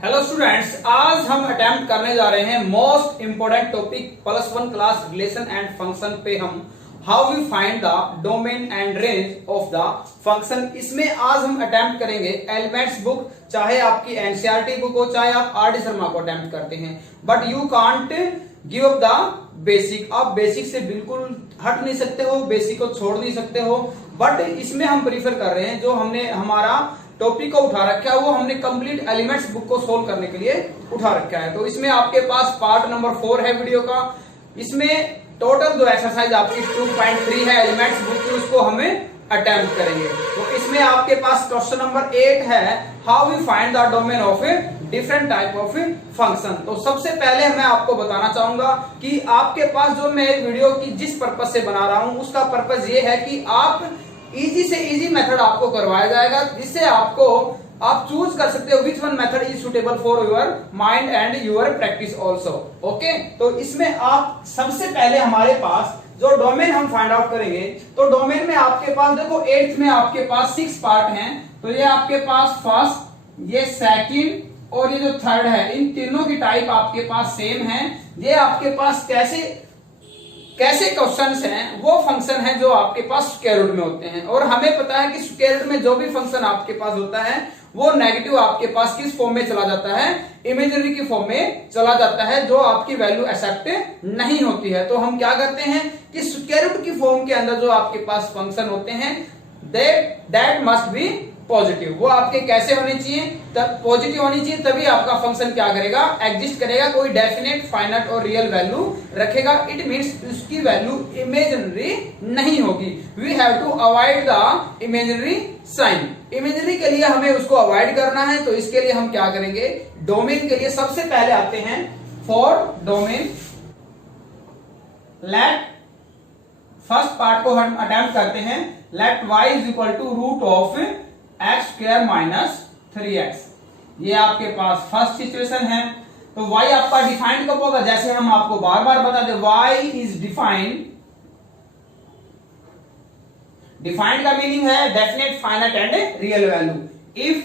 Hello students, आज हम attempt करने जा रहे हैं most important topic +1 class relation and function पे। हम how we find the domain and range of the function. इसमें आज हम अटेम्प्ट करेंगे एलिमेंट्स बुक, चाहे आपकी एनसीईआरटी बुक हो, चाहे आप आर.डी. शर्मा को अटेम्प्ट करते हैं, but you can't give up the basic. आप बेसिक से बिल्कुल हट नहीं सकते हो, बेसिक को छोड़ नहीं सकते हो, बट इसमें हम प्रीफर कर रहे हैं जो हमने हमारा टॉपिक को उठा रखा है वो हमने कंप्लीट एलिमेंट्स बुक को सोल्व करने के लिए उठा रखा है। तो इसमें आपके पास पार्ट नंबर 4 है वीडियो का। इसमें टोटल जो एक्सरसाइज आपकी 2.3 है एलिमेंट्स बुक की, उसको हमें अटेम्प्ट करेंगे। तो इसमें आपके पास क्वेश्चन नंबर 8 है, how we find the domain of a different type of function. तो सबसे पहले मैं आपको बताना चाहूंगा कि आपके पास जो मैं वीडियो की जिस पर्पज से बना रहा हूं उसका पर्पज ये है कि आप इजी से इजी मेथड आपको करवाया जाएगा, जिससे आपको आप चूज कर सकते हो which one method is suitable for your mind and your practice also. Okay, तो इसमें आप सबसे पहले हमारे पास जो डोमेन हम फाइंड आउट करेंगे, तो डोमेन में आपके पास देखो 8th में आपके पास 6 पार्ट हैं। तो ये आपके पास फर्स्ट, ये सेकंड और ये जो थर्ड है, इन तीनों की टाइप आपके पास सेम है। ये आपके पास कैसे क्वेश्चंस हैं, वो फंक्शन है जो आपके पास स्क्वायर रूट में होते हैं। और हमें पता है कि स्क्वायर रूट में जो भी फंक्शन आपके पास होता है वो नेगेटिव आपके पास किस फॉर्म में चला जाता है, इमेजिनरी की फॉर्म में चला जाता है, जो आपकी वैल्यू एक्सेप्ट नहीं होती है। तो हम क्या करते हैं कि स्क्वायर रूट की फॉर्म के अंदर जो आपके पास फंक्शन होते हैं दैट मस्ट बी पॉजिटिव। वो आपके कैसे होने चाहिए, तब पॉजिटिव होनी चाहिए, तभी आपका फंक्शन क्या करेगा, एग्जिस्ट करेगा, कोई डेफिनेट फाइनाइट और रियल वैल्यू रखेगा। इट मींस उसकी वैल्यू इमेजिनरी नहीं होगी। We have to avoid the imaginary sign. Imaginary के लिए हमें उसको अवॉइड करना है, तो इसके लिए हम क्या करेंगे, डोमेन के लिए सबसे पहले आते हैं for domain. Let first part को हम अटेम्प्ट करते हैं, let y is equal to root of x square minus 3x। ये आपके पास फर्स्ट सिचुएशन है। तो y आपका डिफाइंड कब होगा, जैसे हम आपको बार बार बता दें, y इज डिफाइंड का मीनिंग है definite finite and real value. If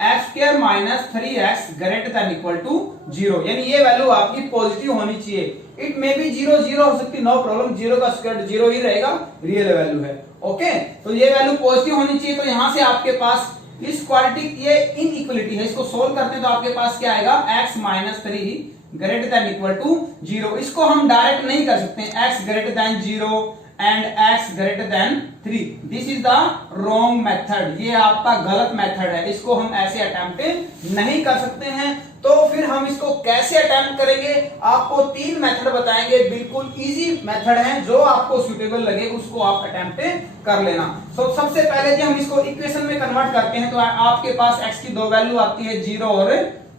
x square minus 3x greater than equal to 0, यानी ये वैल्यू आपकी पॉजिटिव होनी चाहिए। इट मे बी 0 0 हो सकती, नो प्रॉब्लम, 0 का स्क्वायर 0 ही रहेगा, रियल वैल्यू है। ओके, तो ये वैल्यू पॉजिटिव होनी चाहिए। तो यहां से आपके पास इस क्वाड्रेटिक ये इनइक्वालिटी है, इसको सोल्व करते हैं तो आपके पास क्या आएगा, x minus 3 greater than equal to 0। इसको हम डायरेक्ट नहीं कर सकते, x greater than 0 and x greater than 3। This is the wrong method, ये आपका गलत मेथड है, इसको हम ऐसे अटेम्प्ट नहीं कर सकते हैं। तो फिर हम इसको कैसे अटेम्प्ट करेंगे, आपको 3 मेथड बताएंगे, बिल्कुल इजी मेथड है, जो आपको सुटेबल लगे उसको आप अटेम्प्ट कर लेना। तो सबसे पहले जब हम इसको इक्वेशन में कन्वर्ट करते हैं तो आपके पास x की 2 वैल्यू आती है, 0 और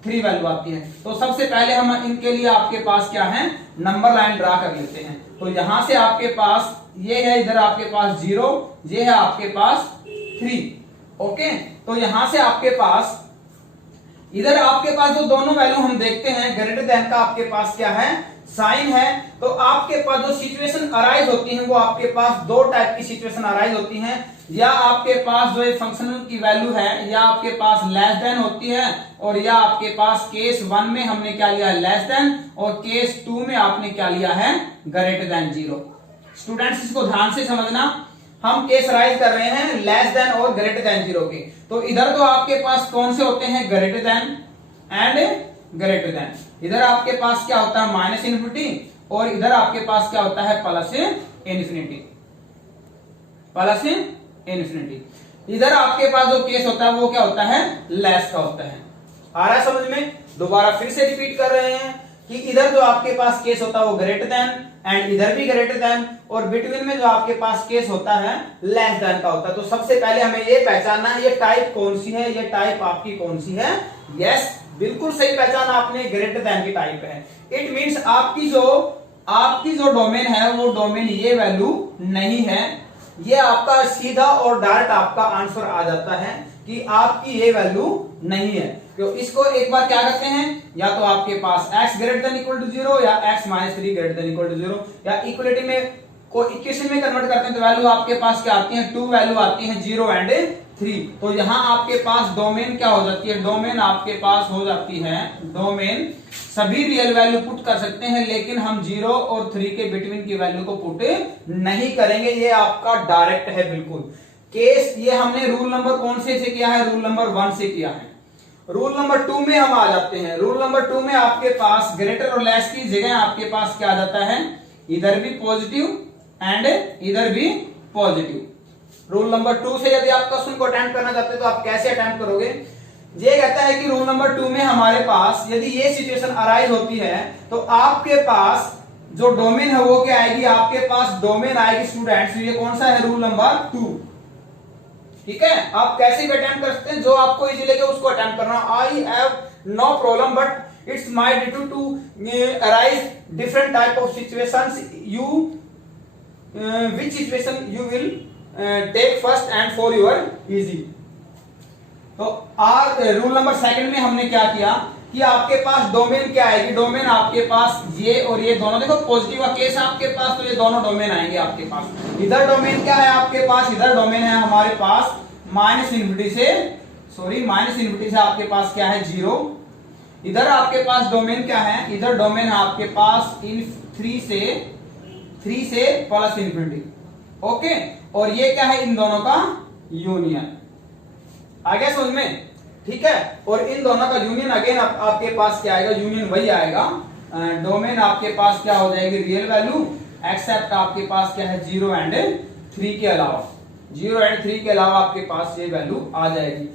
3 वैल्यू आती है। तो सबसे पहले हम इनके लिए आपके पास क्या है, नंबर लाइन ड्रा कर लेते हैं। तो यहां से आपके पास ये है, इधर आपके पास 0, ये है आपके पास 3। ओके, तो यहां से आपके पास इधर आपके पास जो दोनों वैल्यू हम देखते हैं, ग्रेटर देन का आपके पास क्या है, साइन है। तो आपके पास जो सिचुएशन अराइज होती है वो आपके पास 2 टाइप की सिचुएशन अराइज होती हैं। या आपके पास जो फंक्शन की वैल्यू है, या आपके पास लेस देन होती है, और या आपके पास केस 1 में हमने क्या लिया है, लेस देन, और केस 2 में आपने क्या लिया है, ग्रेटर देन 0। स्टूडेंट्स इसको ध्यान से समझना, हम केस राइज कर रहे हैं लेस देन और ग्रेटर देन 0 के। तो इधर तो आपके पास कौन से होते हैं, greater than and greater than. इधर आपके पास क्या होता है, माइनस इन्फिनिटी, और इधर आपके पास क्या होता है, प्लस इन्फिनिटी, प्लस इन्फिनिटी। इधर आपके पास जो केस होता है वो क्या होता है, लेस का होता है। आ रहा है समझ में, दोबारा फिर से रिपीट कर रहे हैं कि इधर जो आपके पास केस होता है वो ग्रेटर देन, एंड इधर भी ग्रेटर देन, और बिटवीन में जो आपके पास केस होता है लेस देन का होता है। तो सबसे पहले हमें ये पहचानना है, ये टाइप कौन सी है, ये टाइप आपकी कौन सी है। यस, बिल्कुल सही पहचाना आपने, ग्रेटर देन की टाइप है। इट मींस आपकी जो डोमेन है वो डोमेन ये वैल्यू नहीं है। ये आपका सीधा और डायरेक्ट आपका आंसर आ जाता है कि आपकी ये वैल्यू नहीं है। तो इसको एक बार क्या करते हैं, या तो आपके पास x greater than equal to 0 या x minus 3 greater than equal to 0, या इक्वलिटी में को इक्वेशन में कन्वर्ट करते हैं तो वैल्यू आपके पास क्या आती है, 2 वैल्यू आती है, 0 एंड 3। तो यहां आपके पास डोमेन क्या हो जाती है, डोमेन आपके पास हो जाती है, डोमेन सभी रियल वैल्यू पुट कर सकते हैं, लेकिन हम 0 और 3 के बिटवीन की वैल्यू को पुट नहीं करेंगे। ये आपका डायरेक्ट है बिल्कुल केस। ये हमने रूल नंबर कौन से किया है, रूल नंबर 1 से किया है। रूल नंबर 2 में हम आ जाते हैं। रूल नंबर 2 में आपके पास ग्रेटर और लेस की जगह आपके पास क्या आ जाता है, इधर भी पॉजिटिव एंड इधर भी पॉजिटिव। रूल नंबर 2 से यदि आप क्वेश्चन को अटेम्प्ट करना चाहते हैं तो आप कैसे अटेम्प्ट करोगे, ये कहता है कि रूल नंबर 2 में हमारे पास यदि ये सिचुएशन अराइज होती है तो आपके पास जो डोमेन है वो क्या आएगी, आपके पास डोमेन आएगी स्टूडेंट्स, ये कौन सा है, रूल नंबर 2। ठीक है, आप कैसे भी अटेम्प्ट कर सकते हैं, जो आपको इजी लगे उसको अटेम्प्ट करना। I have no problem but it's my duty to arise different type of situations, you which situation you will take first and for your easy। तो रूल नंबर 2 में हमने क्या किया कि आपके पास डोमेन क्या आएगी, डोमेन आपके पास ये और ये दोनों, देखो पॉजिटिव का केस आपके पास, तो ये दोनों डोमेन आएंगे आपके पास। इधर डोमेन क्या है आपके पास, इधर डोमेन है हमारे पास माइनस इन्फिनिटी से आपके पास क्या है 0। इधर आपके पास डोमेन क्या है, इधर डोमेन है आपके पास 3 से प्लस इन्फिनिटी। ओके, और ये क्या है, इन दोनों का यूनियन। आ गया समझ में, ठीक है। और इन दोनों का यूनियन अगेन आपके पास क्या आएगा, यूनियन वही आएगा। डोमेन आपके पास क्या हो जाएगी, रियल वैल्यू, एक्सेप्ट आपके पास क्या है 0 एंड 3 के अलावा, 0 एंड 3 के अलावा आपके पास ये वैल्यू आ जाएगी।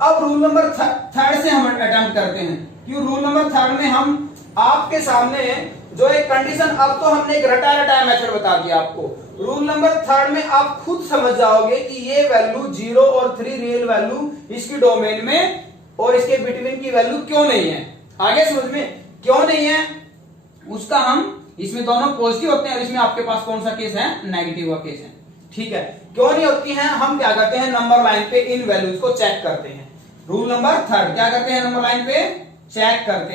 अब रूल नंबर 3 से हम अटेम्प्ट करते हैं। क्यों, रूल नंबर 3 में हम आपके सामने जो एक कंडीशन, अब तो हमने एक रटाया मेथड बता दिया आपको। रूल नंबर 3 में आप खुद समझ जाओगे कि ये वैल्यू 0 और 3 रियल वैल्यू इसकी डोमेन में और इसके बिटवीन की वैल्यू क्यों नहीं है। आगे समझ में क्यों नहीं है उसका, हम इसमें दोनों पॉजिटिव होते हैं और इसमें आपके पास कौन सा केस है, नेगेटिव का केस है। ठीक है, क्यों नहीं होती हैं, हम क्या करते हैं, नंबर लाइन पे इन वैल्यूज को चेक करते हैं। रूल नंबर 3 क्या करते हैं, नंबर लाइन पे चेक करते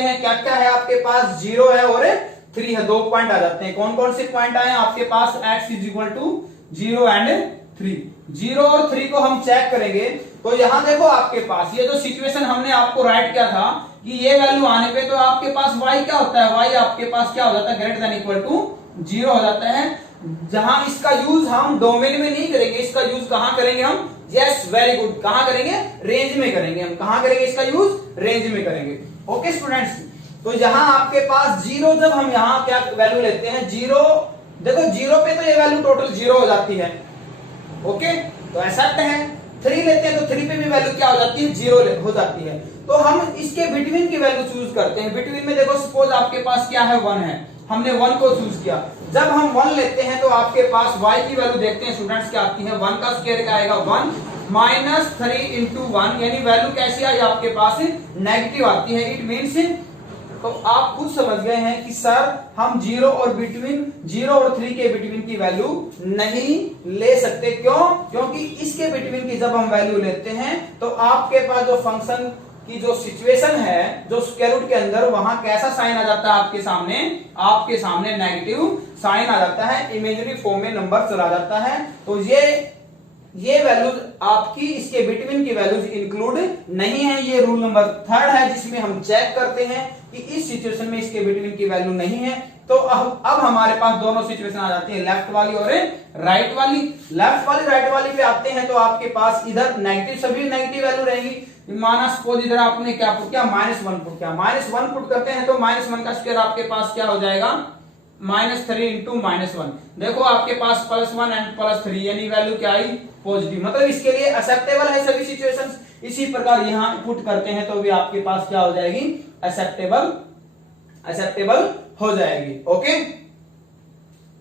हैं क्या क्या है आपके पास, 0 है और 3 है, 2 पॉइंट आ जाते हैं। कौन कौन से पॉइंट आए आपके पास, x is equal to 0 and 3। 0 और 3 को हम चेक करेंगे तो यहां देखो आपके पास ये जो सिचुएशन हमने आपको राइट किया था कि ये वैल्यू आने पे तो आपके पास y क्या होता है, y आपके पास क्या हो जाता है, ग्रेटर देन इक्वल टू 0 हो जाता है। जहां इसका यूज हम डोमेन में नहीं करेंगे, इसका यूज कहां करेंगे हम, यस वेरी गुड, कहां करेंगे, रेंज में करेंगे। हम कहां करेंगे इसका यूज, रेंज में करेंगे। ओके स्टूडेंट्स, तो यहां आपके पास 0, जब हम यहां क्या वैल्यू लेते हैं 0, देखो 0 पे तो ये वैल्यू टोटल 0 हो जाती है। ओके, तो एक्सेप्ट है। 3 लेते हैं तो 3 पे भी वैल्यू क्या हो जाती है, 0 हो जाती है। तो हम इसके बिटवीन की वैल्यू चूज करते हैं। बिटवीन में देखो सपोज आपके पास क्या है, 1 है, हमने 1 को चूज किया। जब हम 1 लेते हैं तो आपके पास y की वैल्यू देखते हैं स्टूडेंट्स क्या आती है, 1 का स्क्वायर क्या आएगा, 1 माइनस 3 इंटू 1, यानी वैल्यू कैसी आई आपके पास, नेगेटिव आती है। इट मीन्स, तो आप खुद समझ गए हैं कि सर हम 0 और 3 के बिटवीन की वैल्यू नहीं ले सकते। क्यों, क्योंकि इसके बिटवीन की जब हम वैल्यू लेते हैं तो आपके पास जो फंक्शन की जो सिचुएशन है, जो स्क्वायर रूट के अंदर, वहां कैसा साइन आ जाता है आपके सामने नेगेटिव साइन आ जाता है, इमेजिनरी फॉर्म में नंबर चला जाता है। तो ये वैल्यूज आपकी इसके बिटवीन की वैल्यूज इंक्लूड नहीं है। ये रूल नंबर 3 है जिसमें हम चेक करते हैं कि इस सिचुएशन में इसके बिटवीन की वैल्यू नहीं है। तो अब हमारे पास दोनों सिचुएशन आ जाती है, लेफ्ट वाली और राइट वाली। लेफ्ट वाली राइट वाली पे आते हैं तो आपके पास इधर नेगेटिव, सभी नेगेटिव वैल्यू रहेंगी। माना सपोज इधर आपने क्या पुट किया, -1 पुट किया, -1 पुट करते हैं तो -1 का स्क्वायर आपके पास क्या हो जाएगा, -3 इंटू -1। देखो आपके पास +1 एंड +3 यानी वैल्यू क्या आई, पॉजिटिव, मतलब इसके लिए एक्सेप्टेबल है सभी सिचुएशंस। इसी प्रकार यहां पुट करते हैं तो भी आपके पास क्या हो जाएगी, एक्सेप्टेबल हो जाएगी। ओके,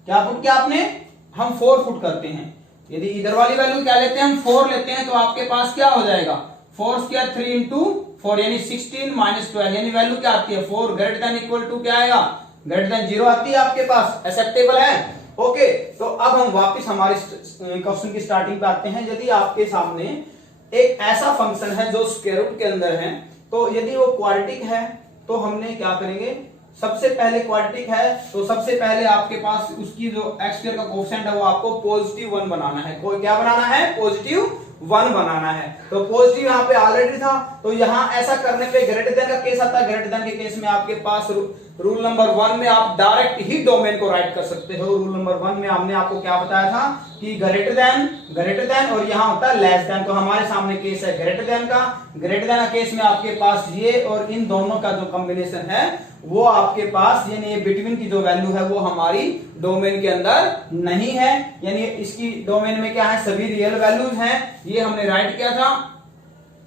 क्या पुट किया आपने, हम 4 पुट करते हैं। यदि इधर वाली वैल्यू क्या लेते हैं, हम 4 लेते हैं तो आपके पास क्या हो जाएगा, 4 स्क्वायर 3 इंटू 4 यानी 16 माइनस 12, यानी वैल्यू क्या आती है, 4 ग्रेटर देन इक्वल टू क्या आएगा, ग्रेटर देन 0 आती है आपके पास, एक्सेप्टेबल है। ओके, तो अब हम वापस हमारे क्वेश्चन की स्टार्टिंग पे आते हैं। यदि आपके सामने एक ऐसा फंक्शन है जो स्क्वायर रूट के अंदर है, तो यदि वो क्वाड्रेटिक है तो हमने क्या करेंगे, सबसे पहले क्वाड्रेटिक है तो सबसे पहले आपके पास उसकी जो x स्क्वायर का कोएफिशिएंट है वो आपको +1 बनाना है। क्या बनाना है, +1 1 बनाना है। तो पॉजिटिव यहाँ पे ऑलरेडी था, तो यहाँ ऐसा करने पे ग्रेटर देन का केस आता है। ग्रेटर देन के केस में आपके पास रूल नंबर 1 में आप डायरेक्ट ही डोमेन को राइट कर सकते हो। रूल नंबर 1 में हमने आपको क्या बताया था कि ग्रेटर देन और यहाँ होता है लेस देन। तो हमारे सामने केस है ग्रेटर देन का। ग्रेटर देन का केस में आपके पास ये और इन दोनों का जो कॉम्बिनेशन है वो आपके पास, यानी ये बिटवीन की जो वैल्यू है वो हमारी डोमेन के अंदर नहीं है, यानी इसकी डोमेन में क्या है, सभी रियल वैल्यूज हैं। ये हमने राइट किया था,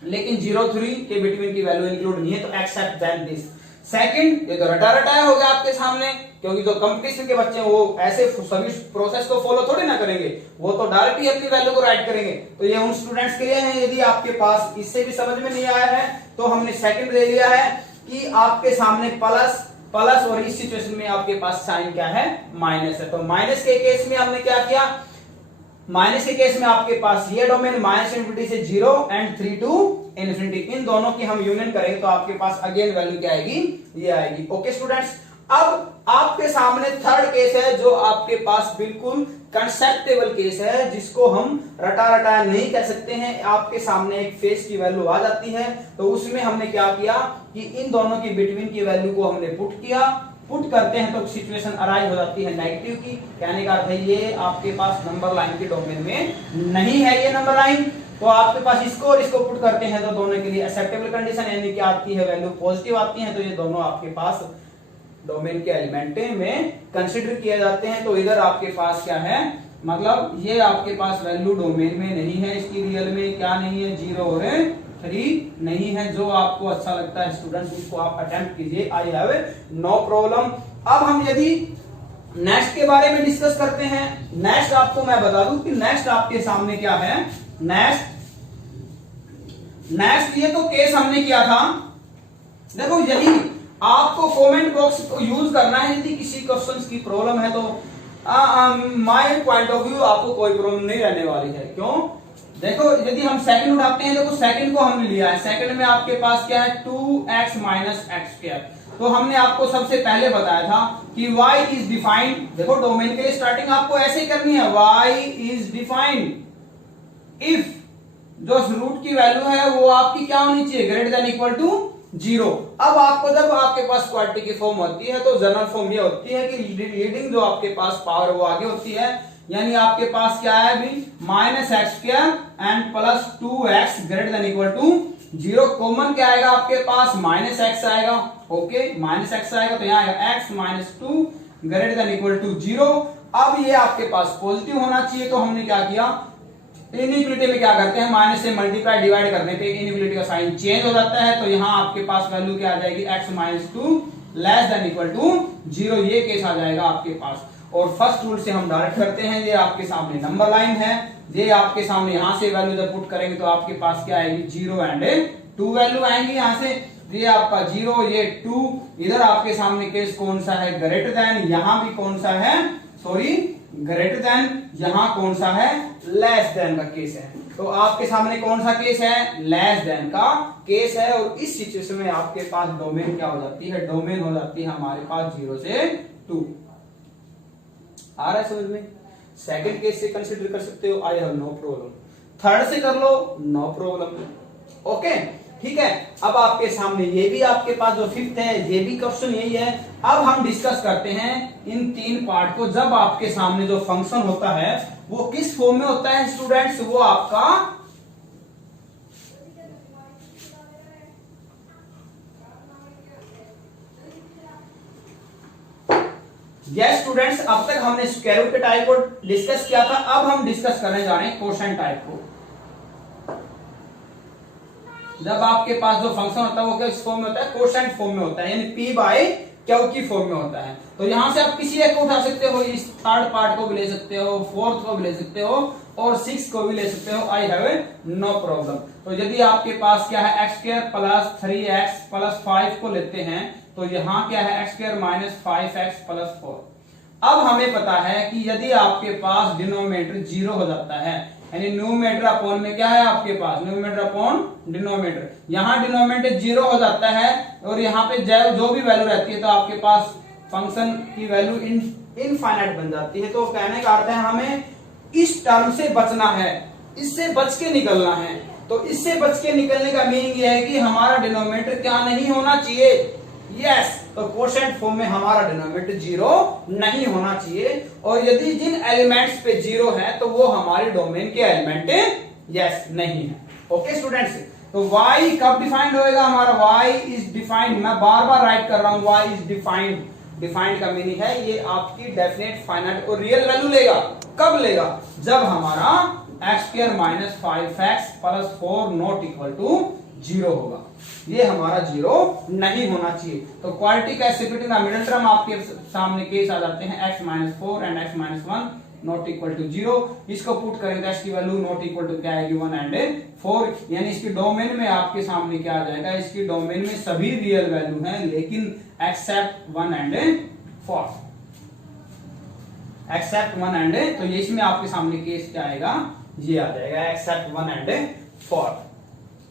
लेकिन 0-3 के बिटवीन की वैल्यू इंक्लूड नहीं है, तो एक्सेप्ट दैट दिस। सेकंड, ये तो रटा रटाया हो गया आपके सामने, क्योंकि जो कंपटीशन के बच्चे हैं वो ऐसे सभी प्रोसेस को फॉलो थोड़ी ना करेंगे, वो तो डायरेक्ट ही अपनी वैल्यू को राइट करेंगे। तो ये उन स्टूडेंट्स के लिए है, यदि आपके पास इससे भी समझ में नहीं आया है तो हमने सेकंड ले लिया है कि आपके सामने प्लस और इस सिचुएशन में आपके पास साइन क्या है, माइनस है। तो माइनस के केस में हमने क्या किया, माइनस के केस में आपके पास ये डोमेन -∞ से 0 एंड 3 to ∞, इन दोनों की हम यूनियन करेंगे तो आपके पास अगेन वैल्यू क्या आएगी, ये आएगी। ओके स्टूडेंट्स, अब आपके सामने थर्ड केस है जो आपके पास बिल्कुल कंसेप्टेबल केस है, जिसको हम रटा रटाया नहीं कह सकते हैं। आपके सामने एक फेस की वैल्यू आ जाती है, तो उसमें हमने क्या किया कि इन दोनों की बिटवीन की वैल्यू को हमने पुट करते हैं तो सिचुएशन अराइज हो जाती है नेगेटिव की। कहने का अर्थ है ये आपके पास नंबर लाइन के डोमेन में नहीं है ये नंबर लाइन, तो आपके पास इसको और इसको पुट करते हैं तो दोनों के लिए एक्सेप्टेबल कंडीशन, यानी क्या आती है, वैल्यू पॉजिटिव आती है। तो ये दोनों आपके पास डोमेन के एलिमेंट में कंसिडर किए जाते हैं। तो इधर आपके पास क्या है, मतलब ये आपके पास वैल्यू डोमेन में नहीं है, इसकी रियल में क्या नहीं है, 0 और 3 नहीं है। जो आपको अच्छा लगता है स्टूडेंट्स उसको आप अटेम्प्ट कीजिए, आई हैव नो प्रॉब्लम। अब हम यदि नेक्स्ट के बारे में डिस्कस करते हैं, नेक्स्ट आपको मैं बता दूं कि नेक्स्ट आपके सामने क्या है, नेक्स्ट ये तो केस हमने किया था। देखो यदि आपको कमेंट बॉक्स को यूज करना है, यदि किसी क्वेश्चंस की प्रॉब्लम है तो माय पॉइंट ऑफ व्यू आपको कोई प्रॉब्लम नहीं रहने वाली है। क्यों, देखो यदि हम सेकंड उठाते हैं, देखो सेकंड को हमने लिया है, सेकंड में आपके पास क्या है, 2x - x²। तो हमने आपको सबसे पहले बताया था कि y इज डिफाइंड, देखो डोमेन के लिए स्टार्टिंग आपको ऐसे ही करनी है, y इज डिफाइंड इफ जो रूट की वैल्यू है वो आपकी क्या होनी चाहिए, ग्रेटर देन इक्वल टू 0। अब आपको जब आपके पास क्वाड्रेटिक की फॉर्म होती है तो जनरल फॉर्म ये होती है कि लीडिंग जो आपके पास पावर वो आगे होती है, यानी आपके पास क्या है अभी -x² and +2x greater than equal to 0। Common क्या आएगा आपके पास, -x आएगा। ओके, -x आएगा तो यहाँ आएगा x - 2 greater than equal to 0। अब ये आपके पास पॉजिटिव होना चाहिए, तो हमने क्या किया, इनइक्वलिटी में क्या करते हैं, माइनस से मल्टीप्लाई डिवाइड करने पे इनइक्वलिटी का साइन चेंज हो जाता है। तो यहाँ आपके पास वैल्यू क्या आ जाएगी, x - 2 less than equal to 0, ये केस आ जाएगा आपके पास। और फर्स्ट रूल से हम डायरेक्ट करते हैं, ये आपके सामने नंबर लाइन है, ये आपके सामने यहाँ से वैल्यू जब पुट करेंगे तो आपके पास क्या आएगी, 0 एंड 2 वैल्यू आएंगी यहाँ से। ये आपका 0, ये 2, इधर आपके सामने केस कौन सा है, ग्रेटर देन, यहाँ भी कौन सा है, सॉरी ग्रेटर देन, यहां कौन सा है, लेस देन का केस है। तो आपके सामने कौन सा केस है, लेस देन का केस है। और इस सिचुएशन में आपके पास डोमेन क्या हो जाती है, डोमेन हो जाती है हमारे पास 0 से 2। आ रहा है समझ में। सेकंड केस से कंसीडर कर सकते हो, I have no problem. Third से कर लो, नो प्रॉब्लम। ओके ठीक है। अब आपके सामने ये भी आपके पास जो फिफ्थ है, ये भी क्वेश्चन यही है। अब हम डिस्कस करते हैं इन 3 पार्ट को। जब आपके सामने जो फंक्शन होता है वो किस फॉर्म में होता है स्टूडेंट्स, वो आपका यस स्टूडेंट्स, अब तक हमने स्क्वायर रूट के टाइप को डिस्कस किया था। अब हम डिस्कस करने जा रहे हैं कोसेंट टाइप को। जब आपके पास जो फंक्शन होता है वो किस फॉर्म में होता है, कोसेंट फॉर्म में होता है, यानी p/q की फॉर्म में होता है। तो यहां से आप किसी एक को उठा सकते हो, इस थर्ड पार्ट को भी ले सकते हो, फोर्थ को भी ले सकते हो और 6 को भी ले सकते हो, आई हैव नो प्रॉब्लम। तो यदि आपके पास क्या है, x² + 3x + 5 को लेते हैं तो यहां क्या है, x² - 5x + 4। अब हमें पता है कि यदि आपके पास डिनोमिनेटर 0 हो जाता है, यानी न्यूमरेटर अपॉन में क्या है आपके पास, न्यूमरेटर अपॉन डिनोमिनेटर, यहां डिनोमिनेटर 0 हो जाता है और यहाँ पे जो भी वैल्यू रहती है तो आपके पास फंक्शन की वैल्यू इनफाइनाइट बन जाती है। तो कहने का अर्थ है हमें इस टर्म से बचना है, इससे बच के निकलना है। तो इससे बच के निकलने का मीनिंग यह है कि हमारा डिनोमिनेटर क्या नहीं होना चाहिए, यस, तो क्वोशिएंट फॉर्म में हमारा डिनोमिनेटर 0 नहीं होना चाहिए। और यदि जिन एलिमेंट्स पे 0 है तो वो हमारे डोमेन के एलिमेंट यस नहीं है। ओके स्टूडेंट्स, तो y कब डिफाइंड होएगा हमारा, y इज डिफाइंड, मैं बार बार राइट कर रहा हूं, y इज डिफाइंड। डिफाइंड का मीनिंग है ये आपकी डेफिनेट फाइनाइट और रियल वैल्यू लेगा। कब लेगा, जब हमारा x² - 5x + 4 not equal to 0 होगा। ये हमारा 0 नहीं होना चाहिए। तो क्वालिटी का सेपरेटिंग का मिडिल टर्म आपके सामने केस आ जाते हैं x - 4 and x - 1 not equal to 0। इसको पुट करेंगे तो x की वैल्यू नॉट इक्वल टू क्या आएगी, 1 एंड 4। यानी इसकी डोमेन में आपके सामने क्या आ जाएगा, इसकी डोमेन में सभी रियल वैल्यू हैं लेकिन एक्सेप्ट 1 एंड 4, एक्सेप्ट 1 एंड, तो ये इसमें आपके सामने केस क्या आएगा, ये आ जाएगा एक्सेप्ट 1 एंड 4।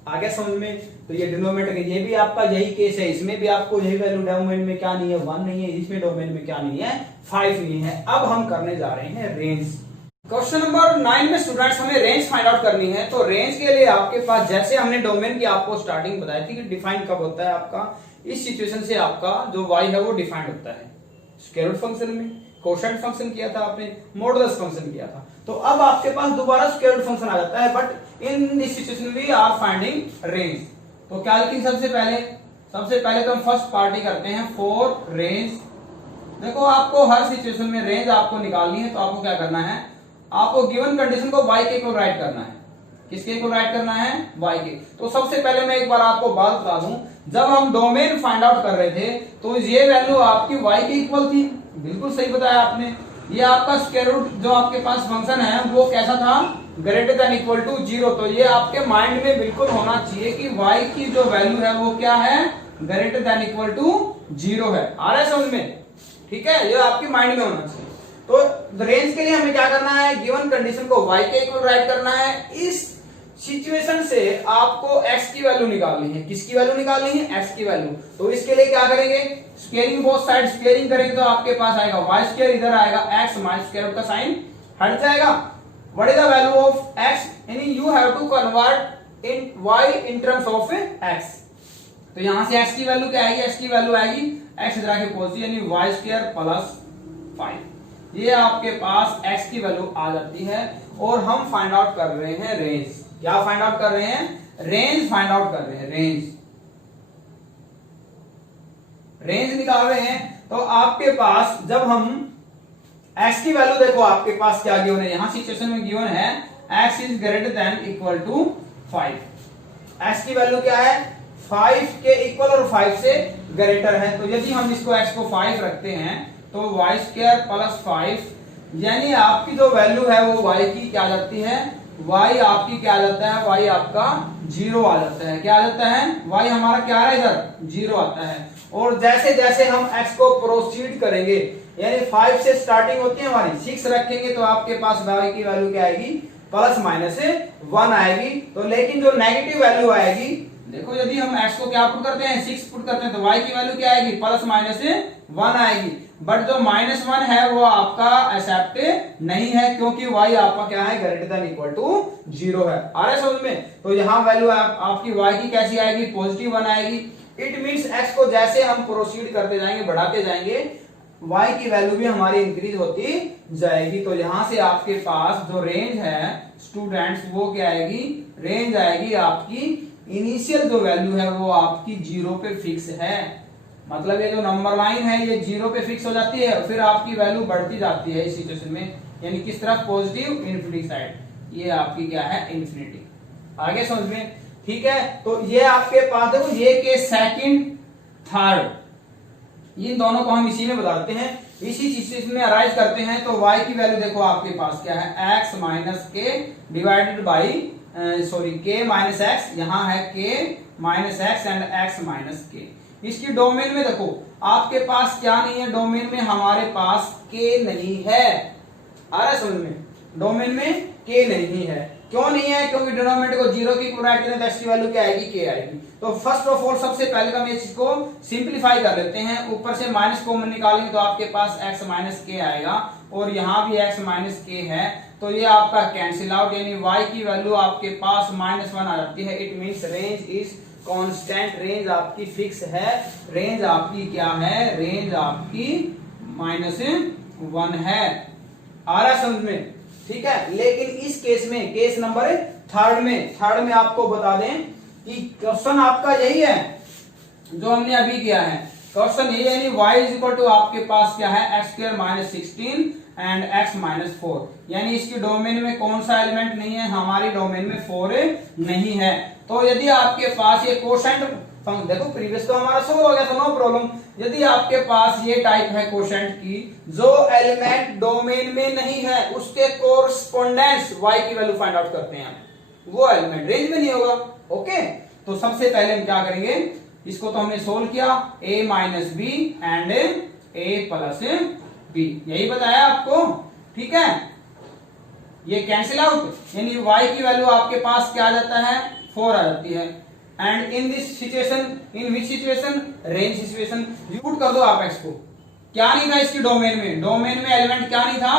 आ गया समझ में। तो ये डिनोमिनेटर ये भी आपका यही केस है, इसमें भी आपको यही वैल्यू डोमेन में क्या नहीं है, 1 नहीं है, इसमें डोमेन में क्या नहीं है, 5 नहीं है। अब हम करने जा रहे हैं रेंज। क्वेश्चन नंबर 9 में स्टूडेंट्स हमें रेंज फाइंड आउट करनी है। तो रेंज के लिए आपके पास, जैसे हमने डोमेन की आपको स्टार्टिंग बताई थी कि डिफाइन कब होता है आपका, इस सिचुएशन से आपका जो y है वो डिफाइंड होता है। स्क्वायर रूट फंक्शन में कोशेंट फंक्शन किया था आपने, मॉडुलस फंक्शन किया था। तो अब आपके पास दोबारा स्क्वायर रूट फंक्शन आ जाता है, but in this situation we are finding range. तो क्या लिखेंगे सबसे पहले तो हम फर्स्ट पार्टी करते हैं फॉर रेंज। देखो आपको हर सिचुएशन में रेंज आपको निकालनी है, तो आपको क्या करना है, आपको गिवन कंडीशन को y के इक्वल राइट करना है। किसके इक्वल राइट करना है, y के। तो सबसे पहले मैं एक बार आपको बात बता दूं, जब हम डोमेन फाइंड आउट कर रहे थे तो ये वैल्यू आपकी y के इक्वल थी, बिल्कुल सही बताया आपने। ये आपका स्क्वायर रूट जो आपके पास फंक्शन है वो कैसा था, ग्रेटर देन इक्वल टू 0। तो ये आपके माइंड में बिल्कुल होना चाहिए कि y की जो वैल्यू है वो क्या है, ग्रेटर देन इक्वल टू 0 है। आ रहा है समझ में, ठीक है, ये आपके माइंड में होना चाहिए। तो रेंज के लिए हमें क्या करना है, गिवन कंडीशन को y के इक्वल राइट करना है। इस सिचुएशन से आपको x की वैल्यू निकालनी है। किसकी वैल्यू निकालनी है, x की वैल्यू। तो इसके लिए क्या करेंगे, स्क्वेयरिंग बोथ साइड, स्क्वेयरिंग करेंगे तो आपके पास आएगा y², इधर आएगा x माइनस स्क्वायर रूट का साइन हट जाएगा। What is the value of x, यानी you have to convert in y in terms of x। तो यहां से x की वैल्यू क्या आएगी, x की वैल्यू आएगी x इधर आके पहुंची, यानी y² + 5। ये आपके पास x की वैल्यू आ जाती है। और हम फाइंड आउट कर रहे हैं रेंज। क्या फाइंड आउट कर रहे हैं, रेंज फाइंड आउट कर रहे हैं, रेंज निकाल रहे हैं। तो आपके पास जब हम x की वैल्यू, देखो आपके पास क्या गिवन है, यहां सिचुएशन में गिवन है x is greater than equal to 5। x की वैल्यू क्या है, 5 के इक्वल और 5 से ग्रेटर है। तो यदि हम इसको x को 5 रखते हैं तो y² + 5, यानी आपकी जो वैल्यू है वो y की क्या जाती है, y आपकी क्या आ जाता है, y आपका 0 आ जाता है। क्या आ जाता है, y हमारा क्या आ रहा है, इधर 0 आता है। और जैसे जैसे हम x को प्रोसीड करेंगे, यानी 5 से स्टार्टिंग होती है हमारी, 6 रखेंगे तो आपके पास y की वैल्यू क्या आएगी, ±1 आएगी। तो लेकिन जो नेगेटिव वैल्यू आएगी, देखो यदि हम x को क्या पुट करते हैं, 6 पुट करते हैं, तो y की वैल्यू क्या आएगी, ±1 आएगी। बट जो -1 है वो आपका एक्सेप्ट नहीं है, क्योंकि y आपका क्या है, ग्रेटर देन इक्वल टू 0 है। आ रहा है समझ में। तो यहाँ वैल्यू आपकी y की कैसी आएगी, +1 आएगी। इट मींस x को जैसे हम प्रोसीड करते जाएंगे, बढ़ाते जाएंगे, y की वैल्यू भी हमारी इंक्रीज होती जाएगी। तो यहां से आपके पास जो रेंज है स्टूडेंट्स, वो क्या आएगी, रेंज आएगी आपकी, इनिशियल जो वैल्यू है वो आपकी 0 पे फिक्स है। मतलब ये जो नंबर लाइन है ये 0 पे फिक्स हो जाती है, फिर आपकी वैल्यू बढ़ती जाती है इस सिचुएशन में, यानी किस तरफ, पॉजिटिव इन्फिनिटी साइड। ये आपकी क्या है, इन्फिनिटी। आगे समझ में, ठीक है। तो ये आपके पास देखो, ये के सेकंड थर्ड, इन दोनों को हम इसी में बताते हैं, इसी चीज में अराइज करते हैं। तो y की वैल्यू देखो आपके पास क्या है, x - k divided by k - x, यहाँ है k - x and x - k। इसकी डोमेन में देखो आपके पास क्या नहीं है, डोमेन में हमारे पास k नहीं है। आ रहा है समझ में, डोमेन में k नहीं है। क्यों नहीं है, क्योंकि डिनोमिनेटर को 0 की इक्वल राइट करें तो x की वैल्यू क्या आएगी, k आएगी। तो फर्स्ट ऑफ ऑल सबसे पहले हम इस चीज को सिंप्लीफाई कर लेते हैं। ऊपर से माइनस कॉमन निकालेंगे तो आपके पास x - k आएगा, और यहाँ भी x - k है। तो ये आपका कैंसिल आउट, यानी y की वैल्यू आपके पास -1 आ जाती है। It means range is constant, range आपकी फिक्स है, रेंज आपकी क्या है, रेंज आपकी -1 है। आ रहा समझ में? ठीक है। लेकिन इस केस में, केस नंबर थर्ड में आपको बता दें कि क्वेश्चन आपका यही है जो हमने अभी किया है। क्वेश्चन ये, यानी y इज इक्वल टू आपके पास क्या है, x² - 16 एंड x - 4, यानी इसकी डोमेन में कौन सा एलिमेंट नहीं है, हमारी डोमेन में 4 नहीं है। तो यदि आपके पास ये कोशेंट, देखो प्रीवियस तो हमारा सोल्व हो गया था, नो प्रॉब्लम। यदि आपके पास ये टाइप है कोशेंट की, जो एलिमेंट डोमेन में नहीं है उसके कोरस्पोंडेंस y की वैल्यू फाइंड आउट करते हैं, वो एलिमेंट रेंज में नहीं होगा। ओके, तो सबसे पहले हम क्या करेंगे, इसको तो हमने सोल्व किया, a - b and a + b, यही बताया आपको। ठीक है, ये कैंसिल आउट, यानी y की वैल्यू आपके पास क्या आ जाता है, 4 आ जाती है। And in this situation, in which situation, range situation, put कर दो आप x को, क्या नहीं था इसकी डोमेन में एलिमेंट क्या नहीं था,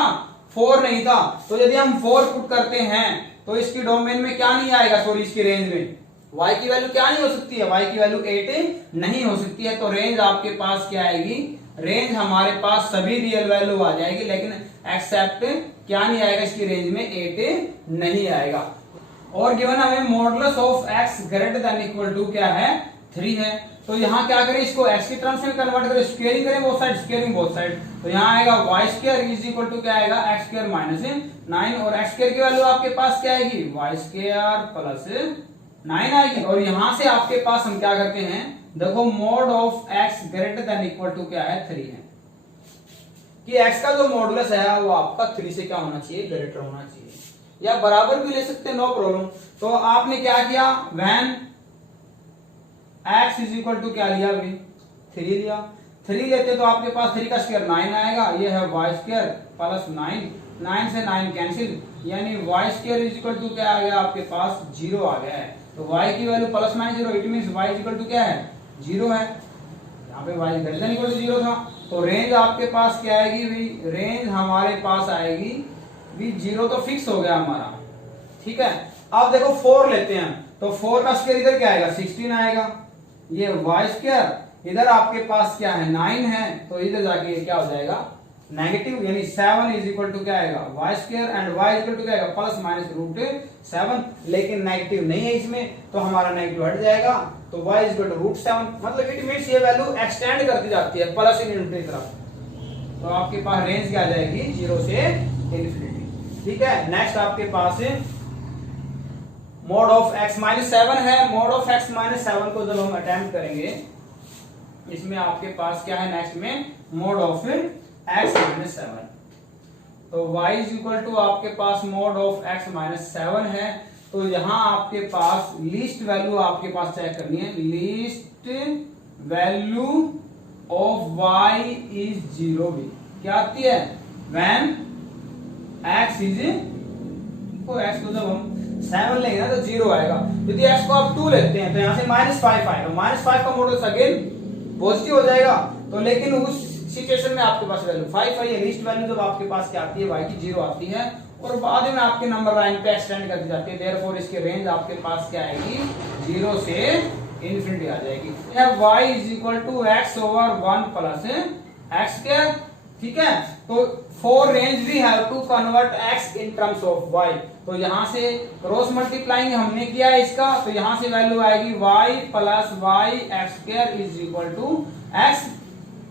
4 नहीं था। तो यदि हम 4 पुट करते हैं तो इसकी डोमेन में क्या नहीं आएगा, सॉरी इसकी रेंज में y की वैल्यू क्या नहीं हो सकती है, y की वैल्यू 8 नहीं हो सकती है। तो रेंज आपके पास क्या आएगी, रेंज हमारे पास सभी रियल वैल्यू आ जाएगी, लेकिन एक्सेप्ट क्या नहीं आएगा, इसकी रेंज में 8 नहीं आएगा। और गिवन हमें modulus of x greater than equal to क्या है, 3 है। तो यहाँ क्या करें, इसको x की टर्म्स में कन्वर्ट करें, स्क्वेयरिंग करें both side, squaring both side. तो यहाँ आएगा y² इज इक्वल टू क्या आएगा, x² - 9, और x² की वैल्यू आपके पास क्या आएगी, y² + 9 आएगी। और यहां से आपके पास हम क्या करते हैं, देखो mod of x greater than equal to क्या है, 3 है, कि x का जो मॉडुलस है वो आपका 3 से क्या होना चाहिए, ग्रेटर होना चाहिए, या बराबर भी ले सकते हैं, नो प्रॉब्लम। तो आपने क्या किया, when x is equal to क्या लिया अभी, 3 लिया, 3 लेते तो आपके पास 3 का स्क्वायर 9 आएगा, ये है y² + 9, 9 से 9 कैंसिल, यानी y² इज इक्वल टू क्या आ गया आपके पास, 0 आ गया है। तो y की value +9 0, it means y is equal to क्या है, 0 है। यहाँ पे y greater than equal to 0 था, तो रेंज आपके पास क्या आएगी भी, रेंज हमारे पास आएगी भी 0, तो फिक्स हो गया हमारा। ठीक है, अब देखो 4 लेते हैं, तो 4 का स्क्वायर इधर क्या आएगा, 16 आएगा, ये y², इधर आपके पास क्या है, 9 है, तो इधर जाके ये क्या हो जाएगा, नेगेटिव, यानी 7 इज इक्वल टू क्या आएगा, y² and y equal to क्या आएगा, +-√7, लेकिन नेगेटिव नहीं है इसमें, तो हमारा नेगेटिव हट जाएगा, तो y इज इक्वल टू √7, मतलब इट मींस ये वैल्यू एक्सटेंड करती जाती है प्लस इनफिनिटी की तरफ, तो आपके पास रेंज क्या आ जाएगी, 0 से इनफिनिटी। ठीक है, नेक्स्ट आपके पास मोड ऑफ x - 7 है। मोड ऑफ x - 7 को जब हम अटेम्प्ट करेंगे, इसमें आपके पास क्या है, नेक्स्ट में मोड ऑफ x - 7, तो y इज इक्वल टू आपके पास मोड ऑफ x - 7 है। तो यहां आपके पास लीस्ट वैल्यू आपके पास चेक करनी है, least value of y is 0 भी क्या आती है, व्हेन x इज, को x को जब हम 7 लेंगे ना तो 0 आएगा। यदि x को आप 2 लेते हैं तो यहां से -5 आएगा, -5 का मॉडुलस अगेन पॉजिटिव हो जाएगा। तो लेकिन उस सिचुएशन में आपके पास वैल्यू 5 है, लीस्ट वैल्यू जब आपके पास क्या आती है, y की 0 आती है, और बाद में आपके नंबर लाइन पे एक्सटेंड कर दी जाती है, देयरफॉर इसकी रेंज आपके पास क्या आएगी, 0 से इनफिनिटी आ जाएगी। y is equal to x/1 + x²। ठीक है, तो for range we have to convert x in terms of y। तो यहां से क्रॉस मल्टीप्लाइंग हमने किया है इसका, तो यहां से वैल्यू आएगी y + y x² is equal to x,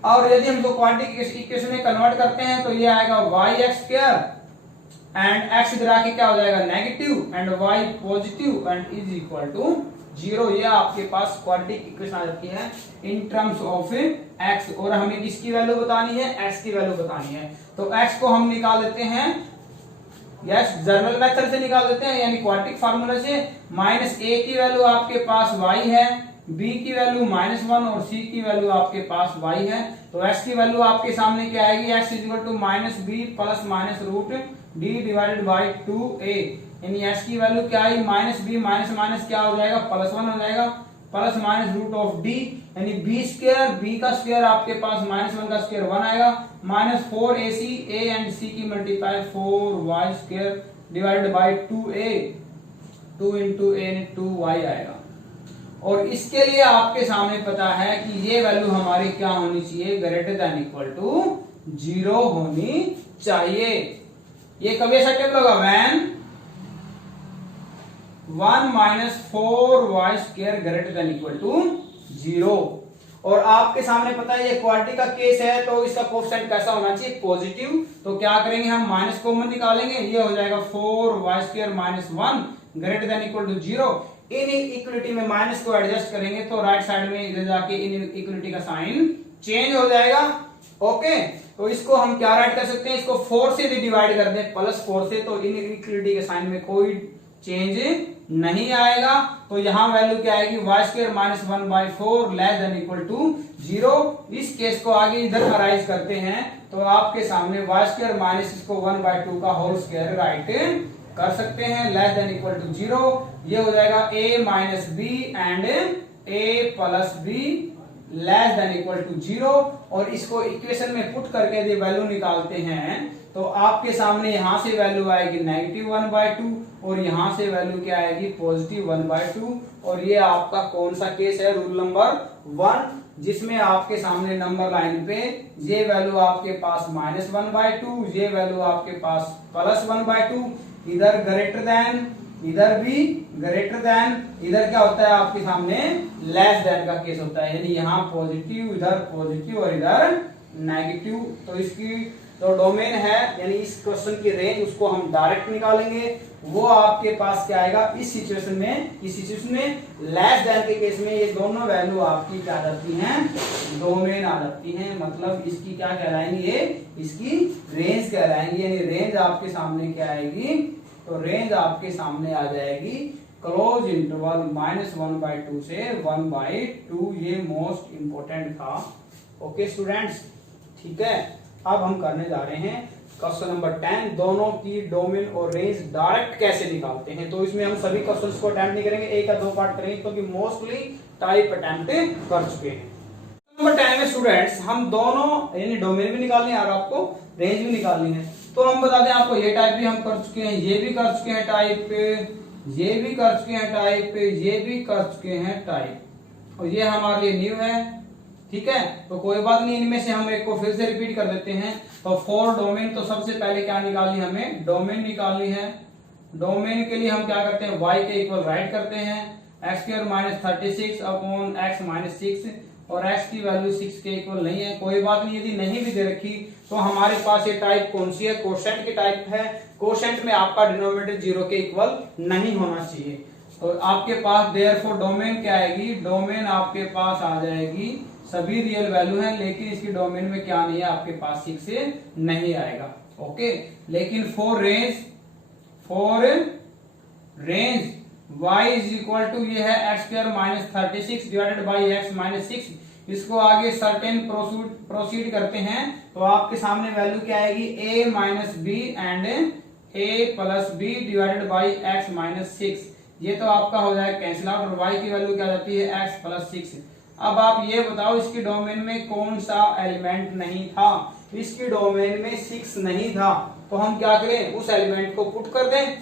और यदि हम क्वाड्रेटिक इक्वेशन में कन्वर्ट करते हैं तो ये आएगा yx² एंड x इधर आके क्या हो जाएगा, negative, and y positive and is equal to 0। ये आपके पास क्वाड्रेटिक इक्वेशन आ जाती है इन टर्म्स ऑफ x, और हमें किसकी वैल्यू बतानी है, x की वैल्यू बतानी है। तो x को हम निकाल देते हैं, यस जनरल मेथड से निकाल देते हैं, यानी क्वाड्रेटिक फार्मूला से। -a की वैल्यू आपके पास y है, b की वैल्यू -1 और c की वैल्यू आपके पास y है। तो x की वैल्यू आपके सामने क्या आएगी, x is equal to -b + -√d divided by 2a, यानी x की वैल्यू क्या आई, -b माइनस क्या हो जाएगा, +1 हो जाएगा। Plus minus root of D, यानी बी स्क्वायर, बी का स्क्वायर आपके पास माइनस 1 का स्क्वायर 1 आएगा, माइनस 4ac, ए एंड सी की multiply 4y square divided by 2a, 2 into A 2y आएगा। और इसके लिए आपके सामने पता है कि ये वैल्यू हमारी क्या होनी चाहिए, ग्रेटर देन इक्वल टू 0 होनी चाहिए। ये कभी ऐसा टेबल होगा when 1 minus 4y square greater than equal to 0। और आपके सामने पता है ये क्वाड्रेटिक का केस है, तो इसका कोएफिशिएंट कैसा होना चाहिए, पॉजिटिव। तो क्या करेंगे हम, माइनस कॉमन निकालेंगे, ये हो जाएगा 4y square minus 1 greater than equal to 0। Inequality में माइनस को एडजस्ट करेंगे तो राइट साइड में इधर जाके इन इक्वलिटी का साइन चेंज हो जाएगा। ओके, तो इसको हम क्या राइट कर सकते हैं, इसको 4 से भी डिवाइड कर दें, प्लस 4 से, तो इन इक्वलिटी के साइन में कोई चेंज नहीं आएगा। तो यहां वैल्यू क्या आएगी, y square minus 1/4 less than equal to 0। इस केस को आगे इधर अराइज करते हैं तो आपके सामने y स्क्वायर माइनस इसको 1/2 का होल स्क्वायर राइट कर सकते हैं, लेस देन इक्वल टू 0। ये हो जाएगा a minus B and a plus B less than equal to 0। और इसको इक्वेशन में पुट करके यदि वैल्यू निकालते हैं तो आपके सामने यहां से वैल्यू आएगी नेगेटिव 1/2 और यहां से वैल्यू क्या आएगी, पॉजिटिव 1/2। और ये आपका कौन सा केस है, रूल नंबर 1, जिसमें आपके सामने नंबर लाइन पे ये वैल्यू आपके पास माइनस 1/2, ये वैल्यू आपके पास प्लस 1/2, इधर ग्रेटर देन, इधर भी ग्रेटर देन, इधर क्या होता है आपके सामने लेस देन का केस होता है, यानी यहाँ पॉजिटिव, इधर पॉजिटिव और इधर नेगेटिव। तो इसकी जो डोमेन है यानी इस क्वेश्चन की रेंज उसको हम डायरेक्ट निकालेंगे, वो आपके पास क्या आएगा, इस सिचुएशन में लेस देन के केस में ये दोनों वैल्यू आपकी क्या आ जाती हैं, डोमेन आ जाती हैं, मतलब इसकी क्या कहलाएंगी, ये इसकी रेंज कहलाएंगी। यानी रेंज आपके सामने क्या आएगी, तो रेंज आपके सामने आ जाएगी क्लोज इंटरवल -1/2 से 1/2। ये मोस्ट इंपोर्टेंट था। ओके स्टूडेंट्स, ठीक है। अब हम करने जा रहे हैं क्वेश्चन नंबर 10, दोनों की डोमेन और रेंज डायरेक्ट कैसे निकालते हैं। तो इसमें हम सभी क्वेश्चंस को अटेम्प्ट नहीं करेंगे, एक या दो पार्ट करेंगे क्योंकि मोस्टली टाइप अटेम्प्ट कर चुके हैं। नंबर 10 में स्टूडेंट्स हम दोनों यानी डोमेन भी निकालनी है और आपको रेंज भी निकालनी है। तो हम बता दें आपको, ये टाइप भी हम कर चुके हैं, ये भी कर चुके हैं टाइप, ये भी कर चुके हैं टाइप, ये भी कर चुके हैं टाइप, और ये हमारे लिए न्यू है, ठीक है। तो कोई बात नहीं, इनमें से हम एक को फिर से रिपीट कर देते हैं। तो फॉर डोमेन, तो सबसे पहले क्या निकालनी है, हमें डोमेन निकालनी है। डोमेन के लिए हम क्या करते हैं, y के इक्वल राइट करते हैं, x square minus 36 upon x minus 6, और x की वैल्यू 6 के इक्वल नहीं है, कोई बात नहीं। यदि नहीं भी दे रखी तो हमारे पास ये टाइप कौन सी है, कोशेंट की टाइप है। कोशेंट में आपका डिनोमिनेटर 0 के इक्वल नहीं होना चाहिए। तो आपके पास देयरफॉर डोमेन क्या आएगी, डोमेन आपके पास आ जाएगी, सभी रियल वैल्यू हैं लेकिन इसकी डोमेन में क्या नहीं है, आपके पास 6 से नहीं आएगा। ओके, लेकिन for range y is equal to ये है x square minus 36 divided by x minus 6। इसको आगे सर्टेन प्रोसीड करते हैं तो आपके सामने वैल्यू क्या आएगी, a minus B and a plus B divided by x minus 6। ये तो आपका हो जाएगा कैंसिल आउट, और y की वैल्यू क्या जाती है, x प्लस 6। अब आप ये बताओ इसकी डोमेन में कौन सा एलिमेंट नहीं था, इसकी डोमेन में 6 नहीं था, तो हम क्या करें, उस एलिमेंट को पुट कर दें।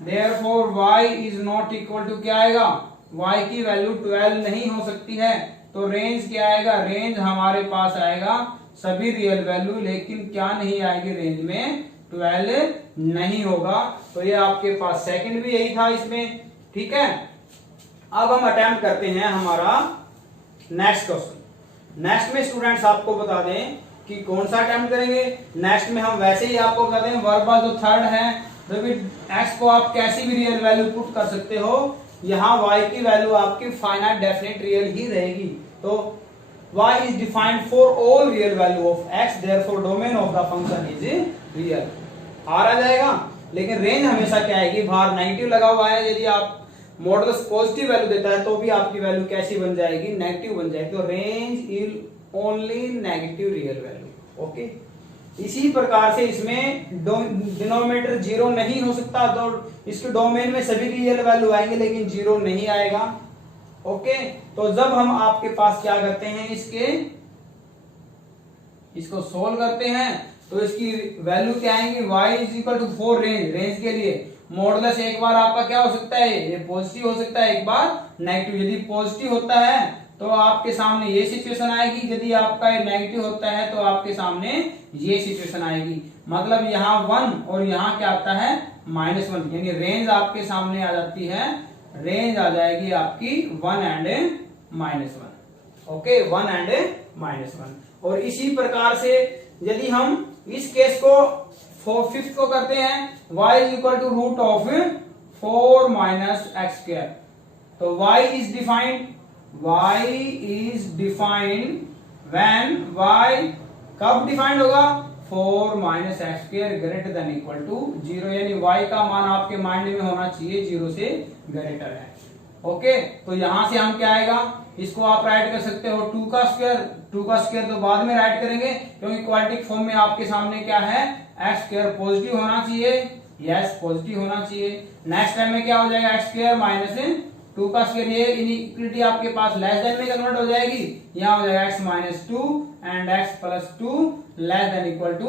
Therefore y is not equal to क्या आएगा, y की वैल्यू 12 नहीं हो सकती है। तो रेंज क्या आएगा, रेंज हमारे पास आएगा सभी रियल वैल्यू, लेकिन क्या नहीं आएगी, रेंज में 12 नहीं होगा। तो ये आपके पास सेकंड भी यही था इसमें, ठीक है। अब हम अटेम्प्ट करते हैं हमारा नेक्स्ट क्वेश्चन। नेक्स्ट में स्टूडेंट्स आपको बता दें कि कौन सा अटेम्प्ट करेंगे। नेक्स्ट में हम वैसे ही आपको बता दें, वर्बल जो थर्ड है, तो x को आप कैसी भी रियल वैल्यू पुट कर सकते हो, यहाँ y की वैल्यू आपकी फाइनाइट डेफिनेट रियल ही रहेगी। तो y is defined for all real value of x, therefore domain of the function is real. आ जाएगा, लेकिन रेंज हमेशा क्या आएगी, बाहर नेगेटिव लगा हुआ है, यदि आप मॉडुलस पॉजिटिव वैल्यू देता है तो भी आपकी वैल्यू कैसी बन जाएगी, नेगेटिव बन जाएगी। तो range is only negative real value. Okay, इसी प्रकार से इसमें डिनोमिनेटर 0 नहीं हो सकता, तो इसके डोमेन में सभी रियल वैल्यू आएंगे लेकिन 0 नहीं आएगा। ओके, तो जब हम आपके पास क्या करते हैं, इसको सोल्व करते हैं तो इसकी वैल्यू क्या आएंगी, y is equal to 4 range के लिए मॉडुलस एक बार आपका क्या हो सकता है, ये पॉजिटिव हो सकता है, एक बार नेगेटिव। यदि पॉजिटिव होता है तो आपके सामने ये सिचुएशन आएगी, यदि आपका ये नेगेटिव होता है तो आपके सामने ये सिचुएशन आएगी। मतलब यहाँ 1 और यहाँ क्या आता है -1, यानी रेंज आपके सामने आ जाती है, रेंज आ जाएगी आपकी 1 एंड -1। Okay, 1 and -1। और इसी प्रकार से यदि हम इस केस को 5th को करते हैं, y is equal to root of 4 minus x square, तो y is defined when y कब डिफाइंड होगा, 4 minus x square greater than equal to 0, यानी y का मान आपके माइंड में होना चाहिए 0 से ग्रेटर है। ओके, तो यहां से हम क्या आएगा, इसको आप राइट कर सकते हो 2 का स्क्वायर तो बाद में राइट करेंगे, क्योंकि क्वाड्रेटिक फॉर्म में आपके सामने क्या है, एक्स स्क्वायर पॉजिटिव होना चाहिए, यस पॉजिटिव होना चाहिए। नेक्स्ट टाइम में क्या हो जाएगा, एक्स स्क्वायर माइनस 2 का स्क्वायर, ये इनइक्वालिटी आपके पास लेस देन में कन्वर्ट हो जाएगी, यहाँ हो जाएगा x minus 2 and x plus 2 less than equal to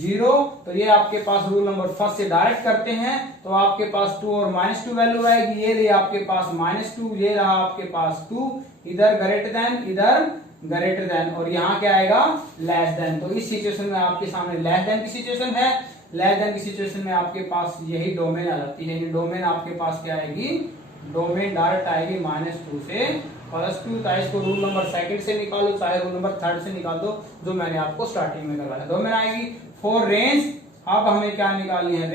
0। तो ये आपके पास रूल नंबर फर्स्ट से डायरेक्ट करते हैं, तो आपके पास 2 और -2 वैल्यू आएगी, ये रही आपके पास -2, ये रहा आपके पास 2, इधर ग्रेटर देन, इधर ग्रेटर देन, और यहाँ क्या आएगा लेस देन। तो इस सिचुएशन में आपके सामने लेस देन की सिचुएशन है, लेस देन की सिचुएशन में आपके पास यही डोमेन आ जाती है, डोमेन आपके पास क्या आएगी, डोमेन डायरेक्ट आएगी -2 से +2, चाहे इसको रूल नंबर सेकंड से निकालो, चाहे रूल नंबर थर्ड से निकाल दो, जो मैंने आपको स्टार्टिंग में करवाया। डोमेन आएगी फॉर रेंज, अब हमें क्या निकालनी है,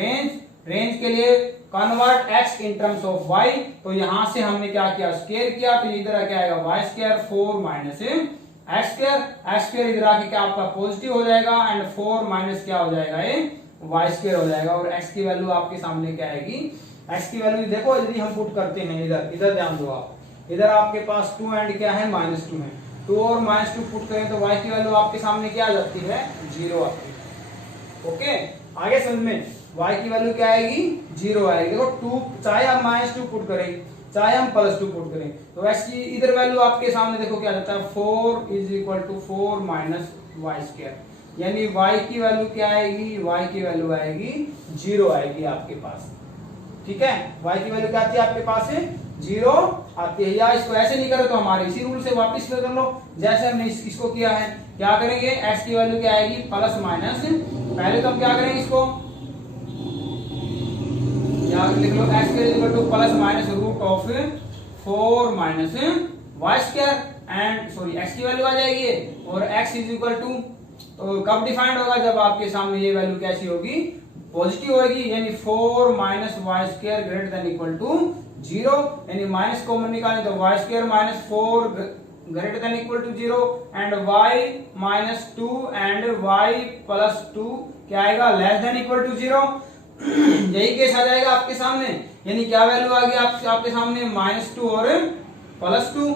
रेंज के लिए convert x in terms of y, तो यहां से हमने क्या किया, स्क्वायर किया, तो इधर क्या आएगा y square 4 minus x square इधर आके क्या आपका पॉजिटिव हो जाएगा, एंड 4 माइनस क्या हो जाएगा, ये y स्क्वायर हो जाएगा, और x की वैल्यू आपके सामने क्या आएगी, x की वैल्यू देखो, यदि हम पुट करते हैं इधर ध्यान दो आप, इधर आपके पास 2 एंड क्या है -2 है, 2 और -2 पुट करें तो y की वैल्यू आपके सामने क्या आ जाती है, 0 आती है। ओके, आगे समझ में, y की वैल्यू क्या आएगी, 0 आएगी। देखो 2, चाहे हम -2 पुट करें, चाहे हम +2 पुट करें, तो x की इधर वैल्यू आपके सामने देखो क्या जाता है, 4 is equal to 4 minus y square, यानी y की वैल्यू क्या आएगी, y की वैल्यू आएगी 0 आएगी आपके पास। ठीक है, y की वैल्यू क्या आती है आपके पास, 0 आती है। या इसको ऐसे नहीं करो तो हमारे इसी रूल से वापस कर लो, जैसे हमने इसको किया है। क्या करेंगे, x की वैल्यू क्या आएगी, प्लस माइनस, पहले तो हम क्या करेंगे, इसको यहाँ लिख लो, x equal to plus minus root of 4 minus y square, and sorry x की वैल्यू आ जाएगी, और x इज इक्वल टू, तो कब डिफाइंड होगा, जब आपके सामने ये वैल्यू कैसी होगी, पॉजिटिव होगी, यानी 4 minus y square greater than equal to 0, यानी माइनस कॉमन निकालें तो y square minus 4 greater than equal to 0, and y minus 2 and y plus 2 क्या आएगा, लेस देन इक्वल टू 0। यही केस आ जाएगा आपके सामने, यानी क्या वैल्यू आ गई आपके सामने, -2 और +2,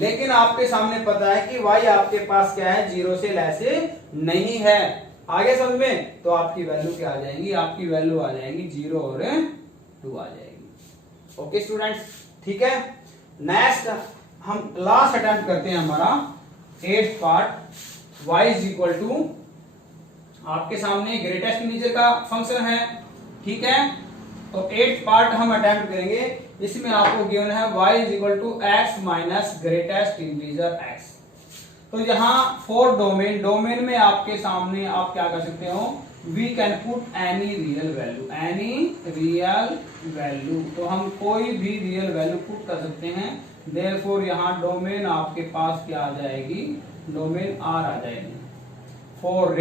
लेकिन आपके सामने पता है कि y आपके पास क्या है, 0 से लेस नहीं है। आगे समझ में, तो आपकी वैल्यू क्या आ जाएंगी, आपकी वैल्यू आ जाएंगी 0 और 2 आ जाएगी। ओके स्टूडेंट्स, ठीक है। नेक्स्ट हम लास्ट अटेम्प्ट करते हैं, हमारा 8th part, y is equal to, आपके सामने ग्रेटेस्ट इंटीजर का फंक्शन है, ठीक है। तो 8th पार्ट हम अटेम्प्ट करेंगे, इसमें आपको गिवन है y is equal to x minus greatest integer x। तो यहाँ फॉर डोमेन में आपके सामने आप क्या कर सकते हो, we can put any real value, तो हम कोई भी रियल वैल्यू पुट कर सकते हैं। देयरफॉर यहाँ डोमेन आपके पास क्या आ जाएगी, डोमेन R आ जाएगी। फॉर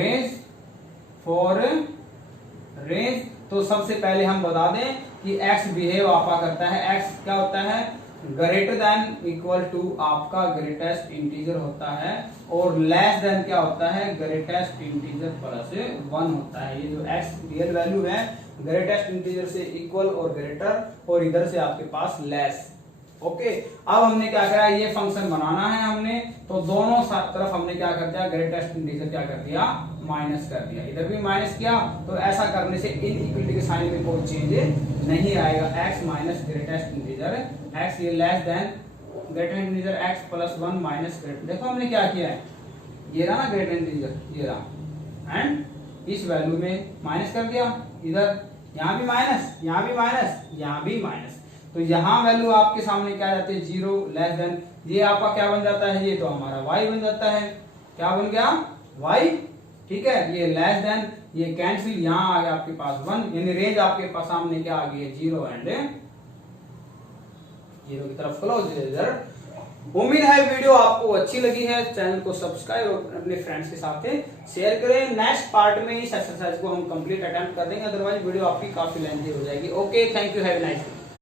रेंज, तो सबसे पहले हम बता दें कि x बिहेव आपका करता है, x क्या होता है, ग्रेटर देन इक्वल टू आपका ग्रेटेस्ट इंटीजर होता है, और लेस देन क्या होता है, ग्रेटेस्ट इंटीजर प्लस 1 होता है। ये जो x रियल वैल्यू है, ग्रेटेस्ट इंटीजर से इक्वल और ग्रेटर, और इधर से आपके पास लेस। ओके, अब हमने क्या करा, ये फंक्शन बनाना है हमने, तो दोनों तरफ हमने क्या कर दिया, ग्रेटेस्ट इंटीजर क्या कर दिया, माइनस कर दिया, इधर भी माइनस किया। तो ऐसा करने से इनइक्वालिटी के साइन में कोई चेंज नहीं आएगा। x minus greatest integer x, ये less than greater integer x plus 1 minus greater, देखो हमने क्या किया है, ये रहा ना ग्रेटर इंटीजर, ये रहा, एंड इस वैल्यू में माइनस कर दिया, इधर यहाँ भी माइनस, यहाँ भी माइनस, यहाँ भी माइनस, तो यहाँ वैल्यू आपके सामने क्या आ जाती है, 0 लेस देन, ये आपका क्या बन जाता है, ये तो हमारा y बन जाता है, क्या बन गया, y, ठीक है, ये लेस देन, ये कैंसिल, यहाँ आ गया आपके पास 1, यानी रेंज आपके पास सामने क्या आ गई है, 0 एंड 0 की तरफ क्लोज इधर। उम्मीद है वीडियो आपको अच्छी लगी है, चैनल को सब्सक्राइब और अपने फ्रेंड्स के साथ शेयर करें। नेक्स्ट पार्ट में इस एक्सरसाइज को हम कंप्लीट अटेम्प्ट कर देंगे, अदरवाइज वीडियो आपकी काफी लेंथी हो जाएगी। Okay, thank you, have a nice day.